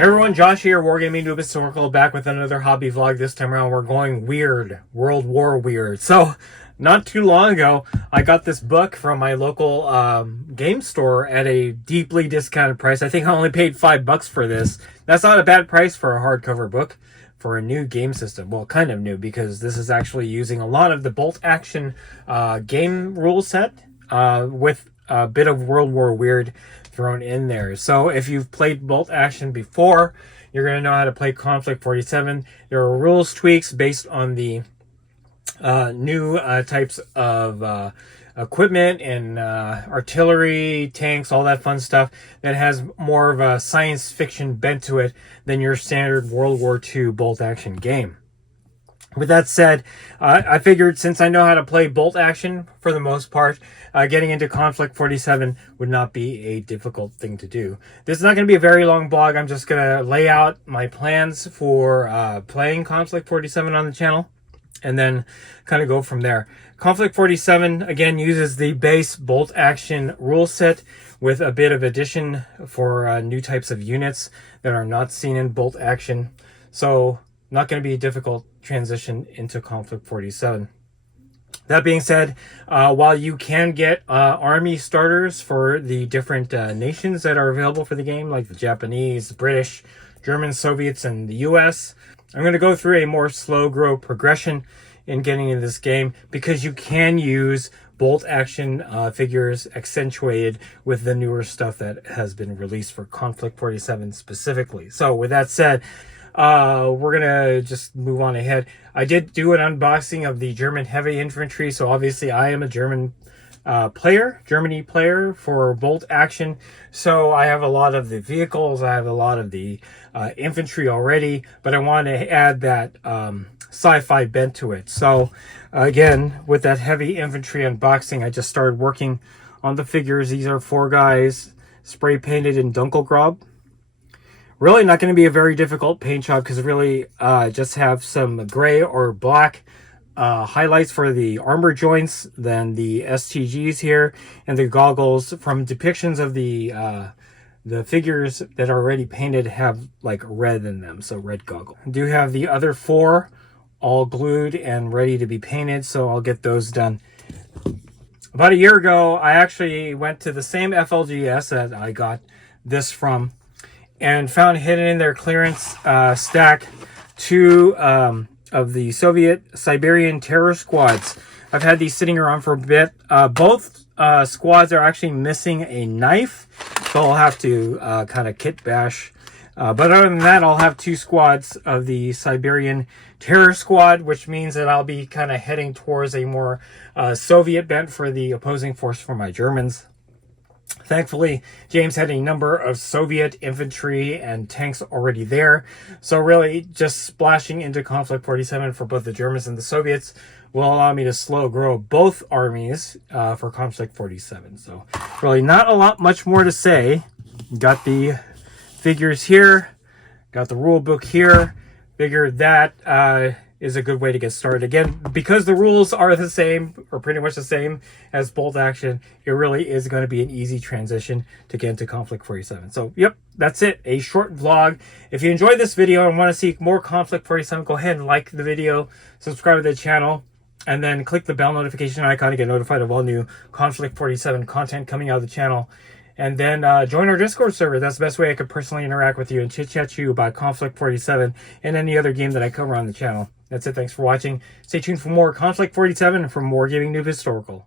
Hey everyone, Josh here, WarGamingNewb Historical, back with another hobby vlog. This time around we're going weird, World War weird. So, not too long ago, I got this book from my local game store at a deeply discounted price. I think I only paid $5 for this. That's not a bad price for a hardcover book for a new game system. Well, kind of new, because this is actually using a lot of the bolt action game rule set with a bit of World War weird thrown in there. So if you've played bolt action before, you're going to know how to play Konflikt 47. There are rules tweaks based on the new types of equipment and artillery, tanks, all that fun stuff that has more of a science fiction bent to it than your standard World War II bolt action game. With that said, I figured since I know how to play bolt action for the most part, getting into Konflikt 47 would not be a difficult thing to do. This is not going to be a very long blog. I'm just going to lay out my plans for playing Konflikt 47 on the channel and then kind of go from there. Konflikt 47, again, uses the base bolt action rule set with a bit of addition for new types of units that are not seen in bolt action. So, not going to be a difficult transition into Konflikt 47. That being said, while you can get army starters for the different nations that are available for the game, like the Japanese, British, German, Soviets, and the US, I'm going to go through a more slow grow progression in getting into this game because you can use bolt action figures accentuated with the newer stuff that has been released for Konflikt 47 specifically. So with that said, we're gonna just move on ahead. I did do an unboxing of the German heavy infantry, so obviously I am a Germany player for bolt action, so I have a lot of the vehicles, I have a lot of the infantry already, but I wanted to add that sci-fi bent to it. So again, with that heavy infantry unboxing, I just started working on the figures. These are 4 guys spray painted in Dunkelgrau. Really not going to be a very difficult paint job because really just have some gray or black highlights for the armor joints, then the STGs here, and the goggles from depictions of the figures that are already painted have like red in them, so red goggle. I do have the other 4 all glued and ready to be painted, so I'll get those done. About a year ago, I actually went to the same FLGS that I got this from, and found hidden in their clearance stack 2 of the Soviet Siberian terror squads. I've had these sitting around for a bit. Both squads are actually missing a knife, so I'll have to kind of kit bash. But other than that, I'll have 2 squads of the Siberian terror squad, which means that I'll be kind of heading towards a more Soviet bent for the opposing force for my Germans. Thankfully, James had a number of Soviet infantry and tanks already there. So really, just splashing into Konflikt 47 for both the Germans and the Soviets will allow me to slow grow both armies for Konflikt 47. So really not a lot much more to say. Got the figures here. Got the rule book here. Figured that is a good way to get started. Again, because the rules are the same, or pretty much the same as bolt action, it really is going to be an easy transition to get into Konflikt 47. So, yep, that's it. A short vlog. If you enjoyed this video and want to see more Konflikt 47, go ahead and like the video, subscribe to the channel, and then click the bell notification icon to get notified of all new Konflikt 47 content coming out of the channel. And then join our Discord server. That's the best way I could personally interact with you and chit-chat you about Konflikt 47 and any other game that I cover on the channel. That's it. Thanks for watching. Stay tuned for more Konflikt 47 from WarGamingNewb Historical.